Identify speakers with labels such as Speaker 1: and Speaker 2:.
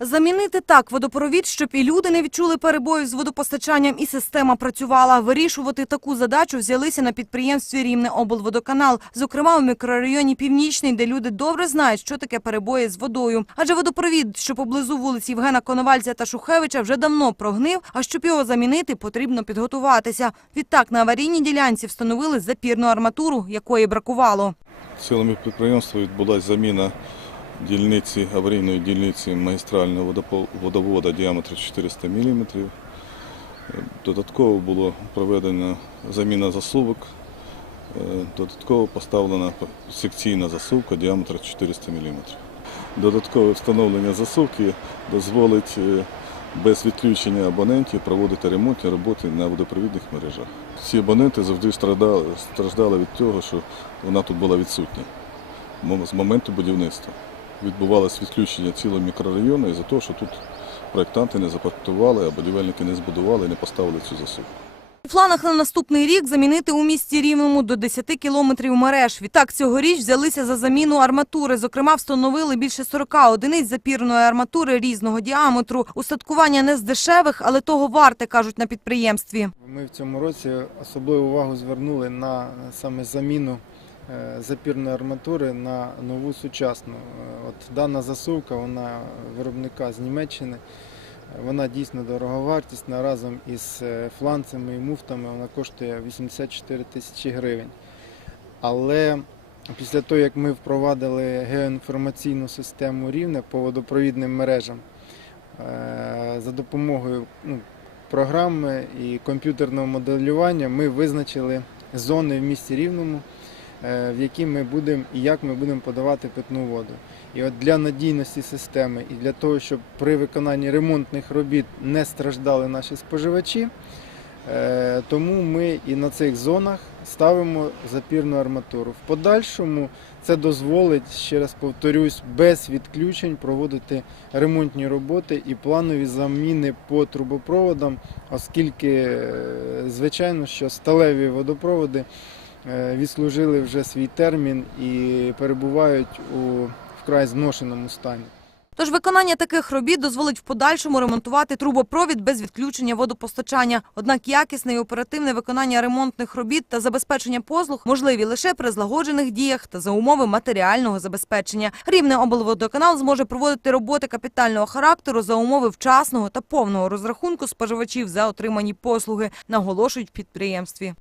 Speaker 1: Замінити так водопровід, щоб і люди не відчули перебоїв з водопостачанням, і система працювала. Вирішувати таку задачу взялися на підприємстві Рівне облводоканал, зокрема у мікрорайоні Північний, де люди добре знають, що таке перебої з водою. Адже водопровід, що поблизу вулиць Євгена Коновальця та Шухевича, вже давно прогнив. А щоб його замінити, потрібно підготуватися. Відтак на аварійній ділянці встановили запірну арматуру, якої бракувало.
Speaker 2: Силами підприємства відбулася заміна дільниці, аварійної дільниці магістрального водовода діаметру 400 мм. Додатково було проведена заміна засувок. Е, Додатково поставлена секційна засувка діаметром 400 мм. Додаткове встановлення засувки дозволить е, без відключення абонентів проводити ремонтні роботи на водопровідних мережах. Ці абоненти завжди страждали від того, що вона тут була відсутня з моменту будівництва. Відбувалося відключення цілого мікрорайону із-за того, що тут проєктанти не запроектували, а будівельники не збудували і не поставили цю засувку.
Speaker 1: У планах на наступний рік замінити у місті Рівному до 10 кілометрів мереж. Відтак цьогоріч взялися за заміну арматури. Зокрема, встановили більше 40 одиниць запірної арматури різного діаметру. Устаткування не з дешевих, але того варте, кажуть на підприємстві.
Speaker 3: Ми в цьому році особливу увагу звернули на саме заміну е, запірної арматури на нову сучасну. От дана засувка, вона виробника з Німеччини. Вона дійсно дороговартісна. Разом із е, фланцями і муфтами вона коштує 84 тисячі гривень. Але після того, як ми впровадили геоінформаційну систему рівне по водопровідним мережам, е, за допомогою ну, програми і комп'ютерного моделювання ми визначили зони в місті Рівному, е, в які ми будемо і як ми будемо подавати питну воду. І от для надійності системи і для того, щоб при виконанні ремонтних робіт не страждали наші споживачі, е, тому ми і на цих зонах ставимо запірну арматуру. В подальшому це дозволить, ще раз повторюсь, без відключень проводити ремонтні роботи і планові заміни по трубопроводам, оскільки, е, звичайно, що сталеві водопроводи е, відслужили вже свій термін і перебувають у вкрай зношеному стані.
Speaker 1: Тож виконання таких робіт дозволить в подальшому ремонтувати трубопровід без відключення водопостачання. Однак якісне і оперативне виконання ремонтних робіт та забезпечення послуг можливі лише при злагоджених діях та за умови матеріального забезпечення. Рівне облводоканал зможе проводити роботи капітального характеру за умови вчасного та повного розрахунку споживачів за отримані послуги, наголошують в підприємстві.